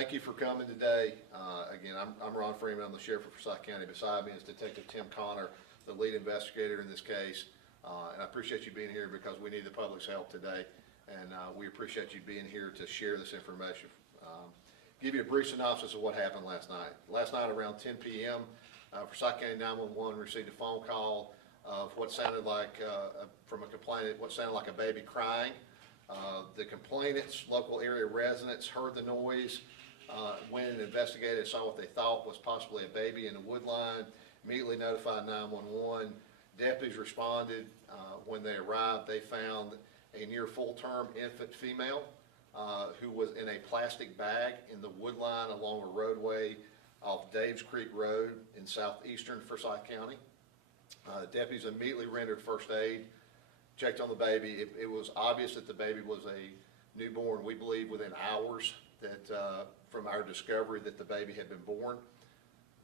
Thank you for coming today. Again, I'm Ron Freeman. I'm the sheriff of Forsyth County. Beside me is Detective Tim Connor, the lead investigator in this case. And I appreciate you being here because we need the public's help today. And we appreciate you being here to share this information. Give you a brief synopsis of what happened last night. Last night around 10 p.m., Forsyth County 911 received a phone call of what sounded like, from a complainant, what sounded like a baby crying. The complainant's local area residents heard the noise, went and investigated, saw what they thought was possibly a baby in the wood line, immediately notified 911. Deputies responded. When they arrived, they found a near full-term infant female who was in a plastic bag in the wood line along a roadway off Daves Creek Road in southeastern Forsyth County. Deputies immediately rendered first aid, checked on the baby. It was obvious that the baby was a newborn. We believe within hours that from our discovery that the baby had been born.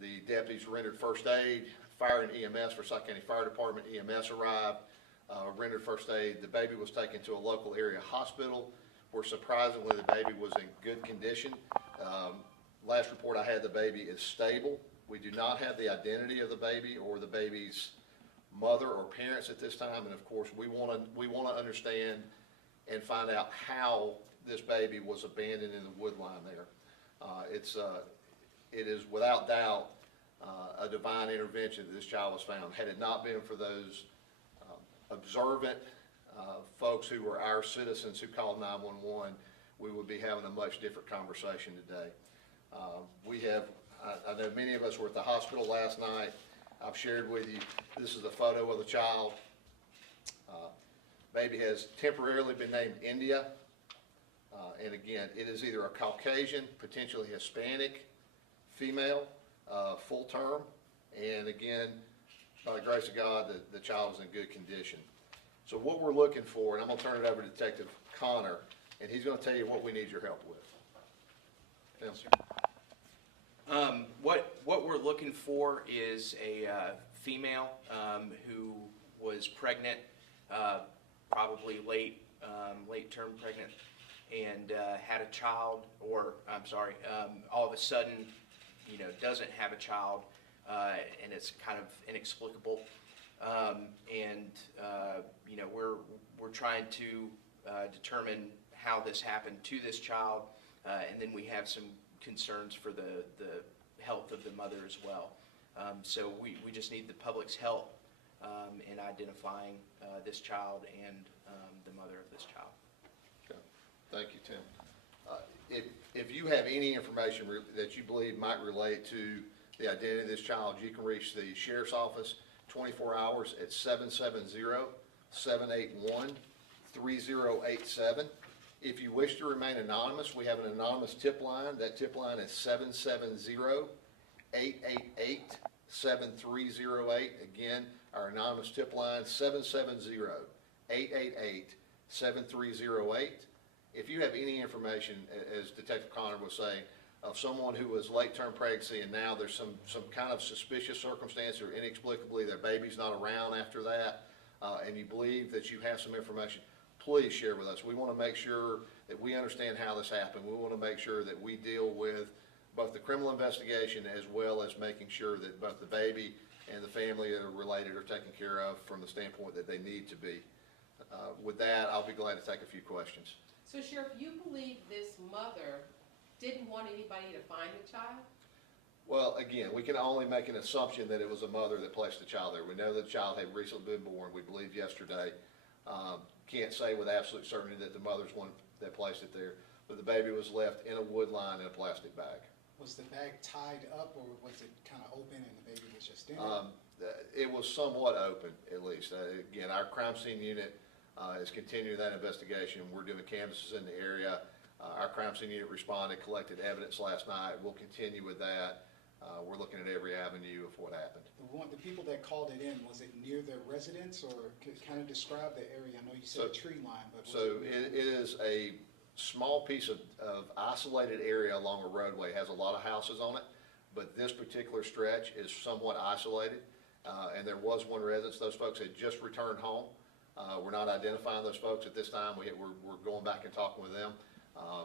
The deputies rendered first aid. Fire and EMS, Forsyth County Fire Department EMS arrived, rendered first aid. The baby was taken to a local area hospital where surprisingly the baby was in good condition. Last report I had, the baby is stable. We do not have the identity of the baby or the baby's mother or parents at this time, and of course we want to understand and find out how this baby was abandoned in the wood line there. It is without doubt a divine intervention that this child was found. Had it not been for those observant folks who were our citizens who called 911, we would be having a much different conversation today. I know many of us were at the hospital last night. I've shared with you, this is a photo of the child. Baby has temporarily been named India. And again, it is either a Caucasian, potentially Hispanic, female, full term. And again, by the grace of God, the child is in good condition. So what we're looking for, and I'm going to turn it over to Detective Connor, and he's going to tell you what we need your help with. Yes, sir. What we're looking for is a female who was pregnant, probably late term pregnant, and had a child, or all of a sudden, doesn't have a child, and it's kind of inexplicable. We're trying to determine how this happened to this child, and then we have some concerns for the health of the mother as well. So we just need the public's help in identifying this child and the mother of this child. Okay. Thank you, Tim. If you have any information that you believe might relate to the identity of this child, you can reach the Sheriff's Office 24 hours at 770-781-3087. If you wish to remain anonymous, we have an anonymous tip line. That tip line is 770-888-7308. Again, our anonymous tip line, 770-888-7308. If you have any information, as Detective Connor was saying, of someone who was late-term pregnancy and now there's some kind of suspicious circumstance or inexplicably their baby's not around after that, and you believe that you have some information, please share with us. We want to make sure that we understand how this happened. We want to make sure that we deal with both the criminal investigation as well as making sure that both the baby and the family that are related are taken care of from the standpoint that they need to be. With that, I'll be glad to take a few questions. So, Sheriff, you believe this mother didn't want anybody to find the child? Well, again, we can only make an assumption that it was a mother that placed the child there. We know that the child had recently been born, we believe yesterday. Can't say with absolute certainty that the mother's one that placed it there, but the baby was left in a wood line in a plastic bag. Was the bag tied up, or was it kind of open and the baby was just in it? It was somewhat open, at least. Again, our crime scene unit is continuing that investigation. We're doing canvases in the area. Our crime scene unit responded, collected evidence last night. We'll continue with that. We're looking at every avenue of what happened. The people that called it in, was it near their residence, or kind of describe the area? I know you said a tree line, but it is a small piece of isolated area along a roadway. It has a lot of houses on it, but this particular stretch is somewhat isolated, and there was one residence. Those folks had just returned home. We're not identifying those folks at this time. We're going back and talking with them.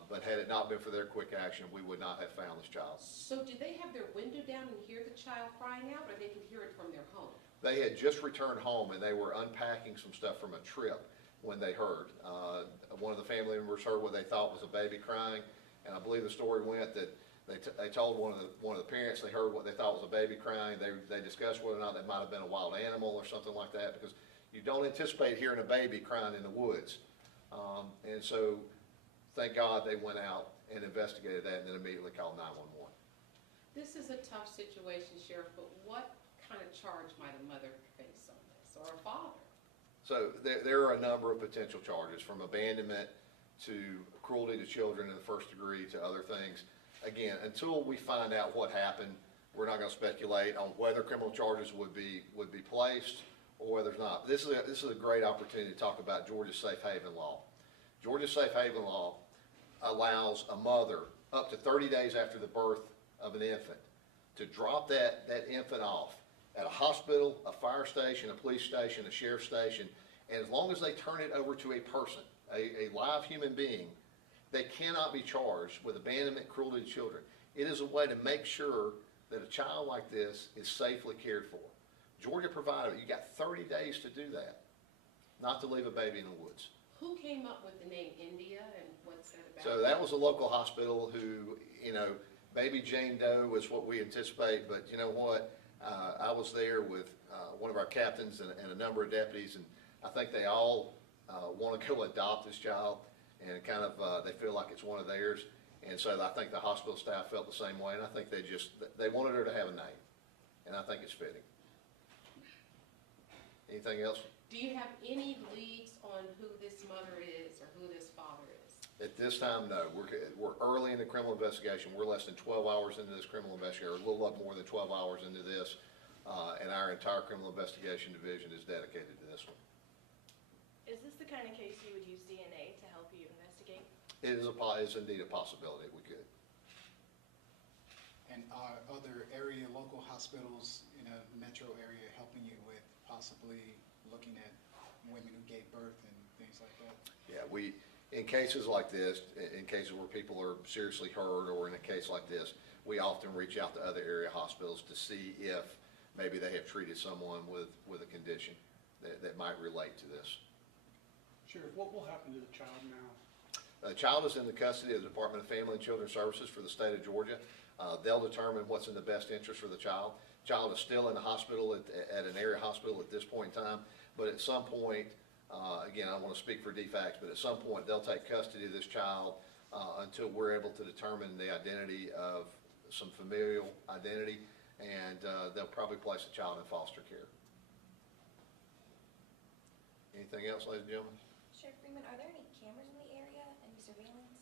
But had it not been for their quick action, we would not have found this child. So did they have their window down and hear the child crying out, or they could hear it from their home? They had just returned home, and they were unpacking some stuff from a trip when they heard. One of the family members heard what they thought was a baby crying, and I believe the story went that they told one of the parents they heard what they thought was a baby crying. They discussed whether or not that might have been a wild animal or something like that, because you don't anticipate hearing a baby crying in the woods. And so, thank God they went out and investigated that and then immediately called 911. This is a tough situation, Sheriff, but what kind of charge might a mother face on this, or a father? So there are a number of potential charges, from abandonment to cruelty to children in the first degree to other things. Again, until we find out what happened, we're not going to speculate on whether criminal charges would be placed or whether it's not. This is a great opportunity to talk about Georgia's safe haven law. Georgia's safe haven law allows a mother up to 30 days after the birth of an infant to drop that infant off at a hospital, a fire station, a police station, a sheriff's station, and as long as they turn it over to a person, a live human being, they cannot be charged with abandonment, cruelty to children. It is a way to make sure that a child like this is safely cared for. Georgia provided it. You got 30 days to do that, not to leave a baby in the woods. Who came up with the name India, and what's that about? So that was a local hospital who, baby Jane Doe was what we anticipate, but you know what? I was there with one of our captains and a number of deputies, and I think they all want to go adopt this child, and kind of they feel like it's one of theirs. And so I think the hospital staff felt the same way, and I think they wanted her to have a name, and I think it's fitting. Anything else? Do you have any leads on who this mother is or who this father is? At this time, no. We're early in the criminal investigation. We're less than 12 hours into this criminal investigation, or a little up more than 12 hours into this, and our entire criminal investigation division is dedicated to this one. Is this the kind of case you would use DNA to help you investigate? It is indeed a possibility we could. And are other local hospitals in a metro area helping you with possibly looking at women who gave birth and things like that? Yeah, in cases like this, in cases where people are seriously hurt, or in a case like this, we often reach out to other area hospitals to see if maybe they have treated someone with a condition that might relate to this. Sheriff, what will happen to the child now? The child is in the custody of the Department of Family and Children's Services for the state of Georgia. They'll determine what's in the best interest for the child. Child is still in the hospital at an area hospital at this point in time, but at some point, again, I don't want to speak for DFACS, but at some point they'll take custody of this child until we're able to determine the identity of some familial identity, and they'll probably place the child in foster care. Anything else, ladies and gentlemen? Sheriff Freeman, are there any cameras in the area? Any surveillance?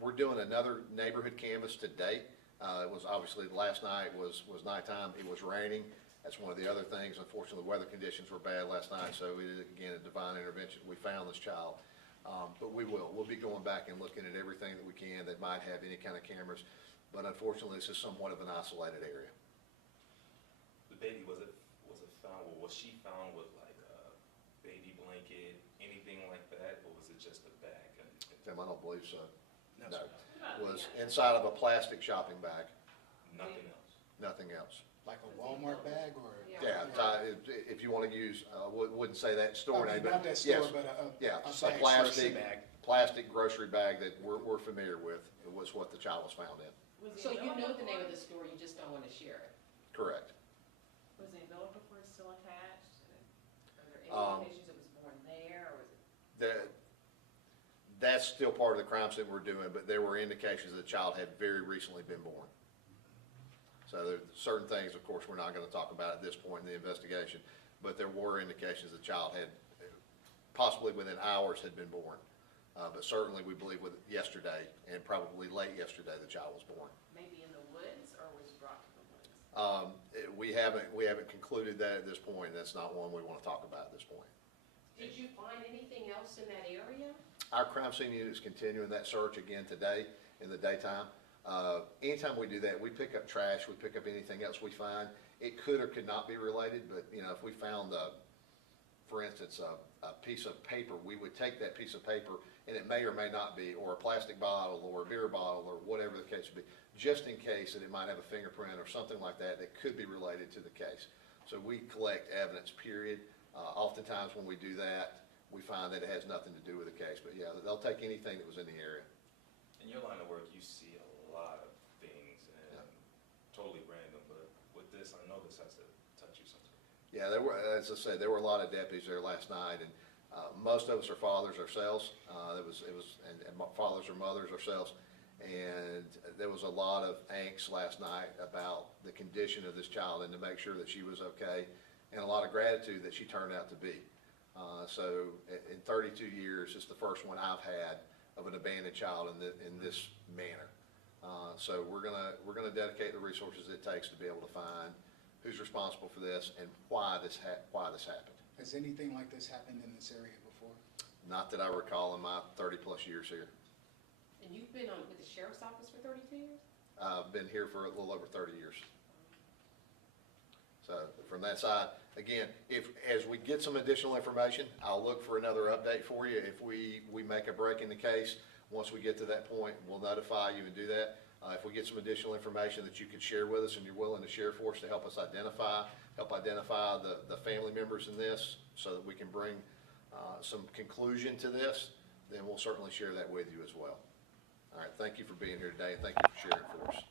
We're doing another neighborhood canvass today. It was obviously last night was nighttime. It was raining. That's one of the other things. Unfortunately, the weather conditions were bad last night, so it is, again, a divine intervention. We found this child. But we'll be going back and looking at everything that we can that might have any kind of cameras. But unfortunately, this is somewhat of an isolated area. The baby, was it found, or was she found with like a baby blanket, anything like that, or was it just a bag? Tim, I don't believe so. No, No. sir. It was inside of a plastic shopping bag, Nothing else? nothing else. Like a Walmart bag or? Yeah, if you want to use, wouldn't say that store name, but Not that store, yes. but Yeah, a a bag. plastic grocery bag that we're familiar with. It was what the child was found in. So you know the name of the store, you just don't want to share it? Correct. Was the umbilical cord still attached? Are there any indications it was born there, or was it? That's still part of the crime scene we're doing, but there were indications that the child had very recently been born. So there are certain things, of course, we're not going to talk about at this point in the investigation, but there were indications the child had, possibly within hours, had been born. But certainly we believe with yesterday, and probably late yesterday, the child was born. Maybe in the woods, or was brought to the woods? We haven't concluded that at this point. That's not one we want to talk about at this point. Did you find anything else in that area? Our crime scene unit is continuing that search again today in the daytime. Anytime we do that, we pick up trash, we pick up anything else we find. It could or could not be related, but if we found, for instance, a piece of paper, we would take that piece of paper and it may or may not be, or a plastic bottle, or a beer bottle, or whatever the case would be, just in case that it might have a fingerprint or something like that that could be related to the case. So we collect evidence, period. Oftentimes when we do that, we find that it has nothing to do with the case, but yeah, they'll take anything that was in the area. In your line of work, you see a lot of things and totally random, but with this, I know this has to touch you sometimes. Yeah, there were, as I said, there were a lot of deputies there last night, and most of us are fathers ourselves. And fathers or mothers ourselves, and there was a lot of angst last night about the condition of this child and to make sure that she was okay, and a lot of gratitude that she turned out to be. So in 32 years, it's the first one I've had of an abandoned child in this manner. So we're gonna dedicate the resources it takes to be able to find who's responsible for this and why this happened. Has anything like this happened in this area before? Not that I recall in my 30-plus years here. And you've been with the sheriff's office for 32 years? I've been here for a little over 30 years. So from that side, again, as we get some additional information, I'll look for another update for you. If we make a break in the case, once we get to that point, we'll notify you and do that. If we get some additional information that you could share with us and you're willing to share for us to help us identify the family members in this so that we can bring some conclusion to this, then we'll certainly share that with you as well. All right, thank you for being here today, and thank you for sharing for us.